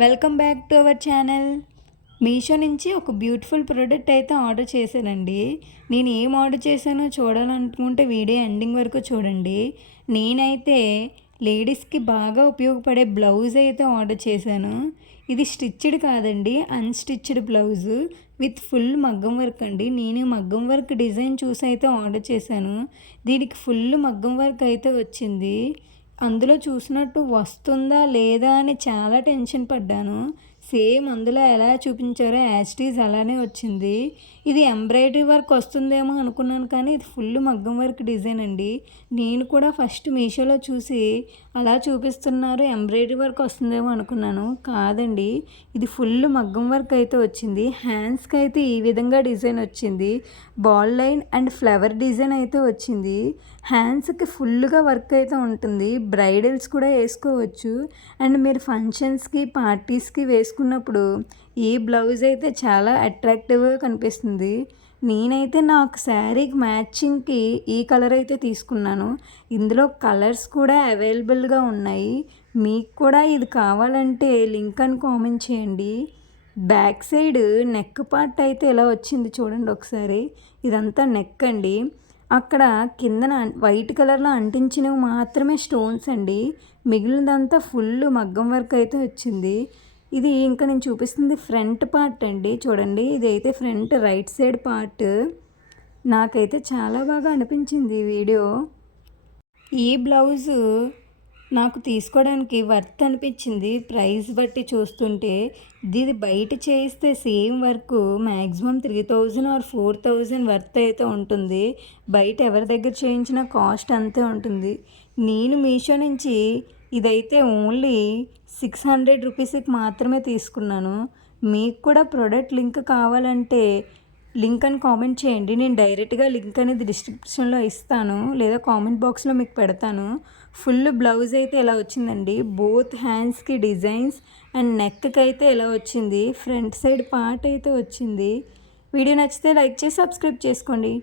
Welcome back to our channel. Meesho నుంచి ఒక beautiful product అయితే ఆర్డర్ చేశానండి. నేను ఏం ఆర్డర్ చేశానో చూడాలనుకుంటే వీడియో ఎండింగ్ వరకు చూడండి. నేనైతే లేడీస్కి బాగా ఉపయోగపడే బ్లౌజ్ అయితే ఆర్డర్ చేశాను. ఇది స్టిచ్డ్ కాదండి, అన్స్టిచ్డ్ బ్లౌజు విత్ ఫుల్ మగ్గం వర్క్ అండి. నేను మగ్గం వర్క్ డిజైన్ చూసి అయితే ఆర్డర్ చేశాను. దీనికి ఫుల్ మగ్గం వర్క్ అయితే వచ్చింది. అందులో చూసినట్టు వస్తుందా లేదా అని చాలా టెన్షన్ పడ్డాను. సేమ్ అందులో ఎలా చూపించారో యాజ్ ఇట్ ఈజ్ అలానే వచ్చింది. ఇది ఎంబ్రాయిడరీ వర్క్ వస్తుందేమో అనుకున్నాను, కానీ ఇది ఫుల్ మగ్గం వర్క్ డిజైన్ అండి. నేను కూడా ఫస్ట్ మీషోలో చూసి అలా చూపిస్తున్నారు, ఎంబ్రాయిడరీ వర్క్ వస్తుందేమో అనుకున్నాను. కాదండి, ఇది ఫుల్ మగ్గం వర్క్ అయితే వచ్చింది. హ్యాండ్స్కి అయితే ఈ విధంగా డిజైన్ వచ్చింది. Ball line and flower design అయితే వచ్చింది. హ్యాండ్స్కి ఫుల్గా వర్క్ అయితే ఉంటుంది. బ్రైడల్స్ కూడా వేసుకోవచ్చు. అండ్ మీరు ఫంక్షన్స్కి పార్టీస్కి వేసుకున్నప్పుడు ఈ బ్లౌజ్ అయితే చాలా అట్రాక్టివ్గా కనిపిస్తుంది. నేనైతే నాకు శారీకి మ్యాచింగ్కి ఈ కలర్ అయితే తీసుకున్నాను. ఇందులో కలర్స్ కూడా అవైలబుల్గా ఉన్నాయి. మీకు కూడా ఇది కావాలంటే లింక్ అని కామెంట్ చేయండి. బ్యాక్ సైడ్ నెక్ పార్ట్ అయితే ఇలా వచ్చింది చూడండి ఒకసారి. ఇదంతా నెక్ అండి. అక్కడ కిందన వైట్ కలర్లో అంటించినవి మాత్రమే స్టోన్స్ అండి. మిగిలినదంతా ఫుల్ మగ్గం వర్క్ అయితే వచ్చింది. ఇది ఇంకా నేను చూపిస్తుంది ఫ్రంట్ పార్ట్ అండి. చూడండి, ఇది అయితే ఫ్రంట్ రైట్ సైడ్ పార్ట్. నాకైతే చాలా బాగా అనిపించింది ఈ వీడియో. ఈ బ్లౌజు నాకు తీసుకోవడానికి వర్త్ అనిపించింది ప్రైస్ బట్టి చూస్తుంటే. ఇది బయట చేయిస్తే same work maximum 3000 or 4000 worth అయితే ఉంటుంది. బయట ఎవరి దగ్గర చేయించిన కాస్ట్ అంతే ఉంటుంది. నేను మీషో నుంచి ఇదైతే ఓన్లీ 600 రూపీస్కి మాత్రమే తీసుకున్నాను. మీకు కూడా ప్రోడక్ట్ లింక్ కావాలంటే లింక్ అని కామెంట్ చేయండి. నేను డైరెక్ట్గా లింక్ అనేది డిస్క్రిప్షన్లో ఇస్తాను, లేదా కామెంట్ బాక్స్లో మీకు పెడతాను. ఫుల్ బ్లౌజ్ అయితే ఎలా వచ్చిందండి. బోత్ హ్యాండ్స్కి డిజైన్స్ అండ్ నెక్కి అయితే ఎలా వచ్చింది. ఫ్రంట్ సైడ్ పార్ట్ అయితే వచ్చింది. వీడియో నచ్చితే లైక్ చేసి సబ్స్క్రైబ్ చేసుకోండి.